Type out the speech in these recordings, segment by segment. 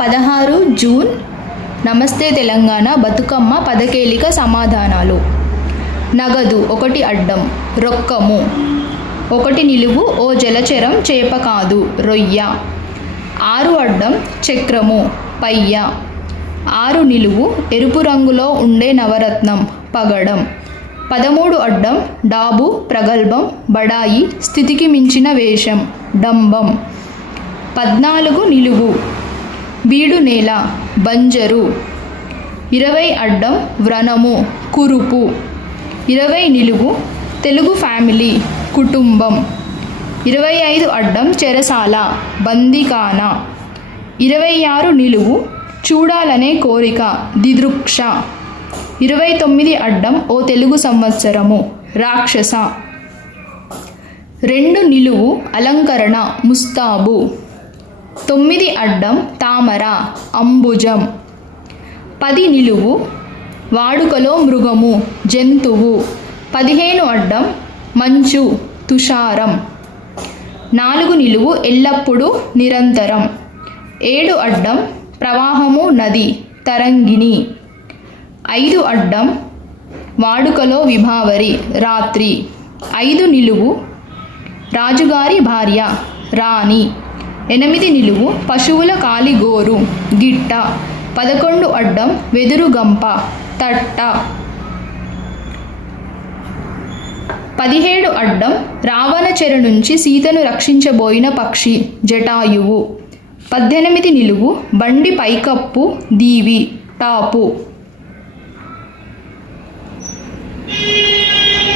16 June నమస్తే తెలంగాణ బతుకమ్మ పదకేలిక సమాధానాలు. నగదు 1 అడ్డం రొక్కము 1 నిలువు ఓ జలచరం చేప కాదు రొయ్య. 6 అడ్డం చక్రము పయ్య. 6 నిలువు ఎరుపు రంగులో ఉండే నవరత్నం పగడం. 13 అడ్డం డాబు ప్రగల్భం బడాయి స్థితికి మించిన వేషం డంబం. 14 నిలువు బీడు నేల బంజరు. 20 అడ్డం వ్రణము కురుపు. 20 నిలువు తెలుగు ఫ్యామిలీ కుటుంబం. 25 అడ్డం చెరసాల బందిఖానా. 26 నిలువు చూడాలనే కోరిక దిదృక్ష. 29 అడ్డం ఓ తెలుగు సంవత్సరము రాక్షస. 2 నిలువు అలంకరణ ముస్తాబు. 9 అడ్డం తామర అంబుజం. 10 నిలువు వాడుకలో మృగము జంతువు. 15 అడ్డం మంచు తుషారం. 4 నిలువు ఎల్లప్పుడూ నిరంతరం. 7 అడ్డం ప్రవాహము నది తరంగిణి. 5 అడ్డం వాడుకలో విభావరి రాత్రి. 5 నిలువు రాజుగారి భార్య రాణి. 8 నిలువు పశువుల కాలిగోరు గిట్ట. 11 అడ్డం వెదురు గంప తట్ట. 17 అడ్డం రావణ చెర నుంచి సీతను రక్షించబోయిన పక్షి జటాయువు. 18 నిలువు బండి పైకప్పు దీవి టాపు.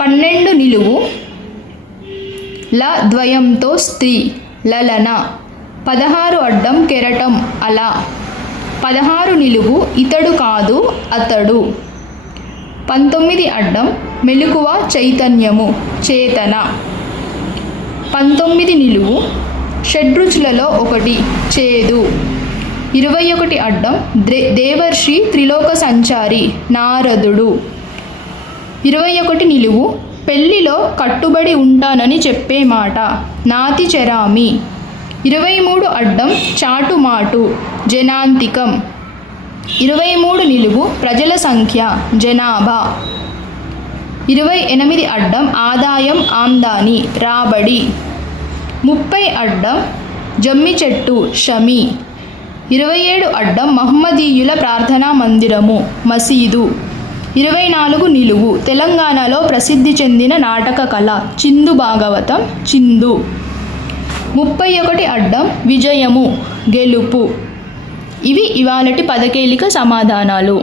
12 నిలువు ల ద్వయంతో స్త్రీ లలన. 16 అడ్డం కెరటం అల. 16 నిలువు ఇతడు కాదు అతడు. 19 అడ్డం మెలకువ చైతన్యము చేతన. 19 నిలువు షడ్రుచులలో ఒకటి చేదు. 21 అడ్డం దేవర్షి త్రిలోక సంచారి నారదుడు. 21 నిలువు పెళ్లిలో కట్టుబడి ఉంటానని చెప్పే మాట నాతి చెరామి. 23 అడ్డం చాటుమాటు జనాంతికం. 23 నిలువు ప్రజల సంఖ్య జనాభా. 28 అడ్డం ఆదాయం ఆమ్దాని రాబడి. 30 అడ్డం జమ్మి చెట్టు షమి. 27 అడ్డం మహమ్మదీయుల ప్రార్థనా మందిరము మసీదు. 24 నిలువు తెలంగాణలో ప్రసిద్ధి చెందిన నాటక కళ చిందు భాగవతం చిందు. 31 అడ్డం విజయము గెలుపు. ఇవి ఇవాళటి పదకేలిక సమాధానాలు.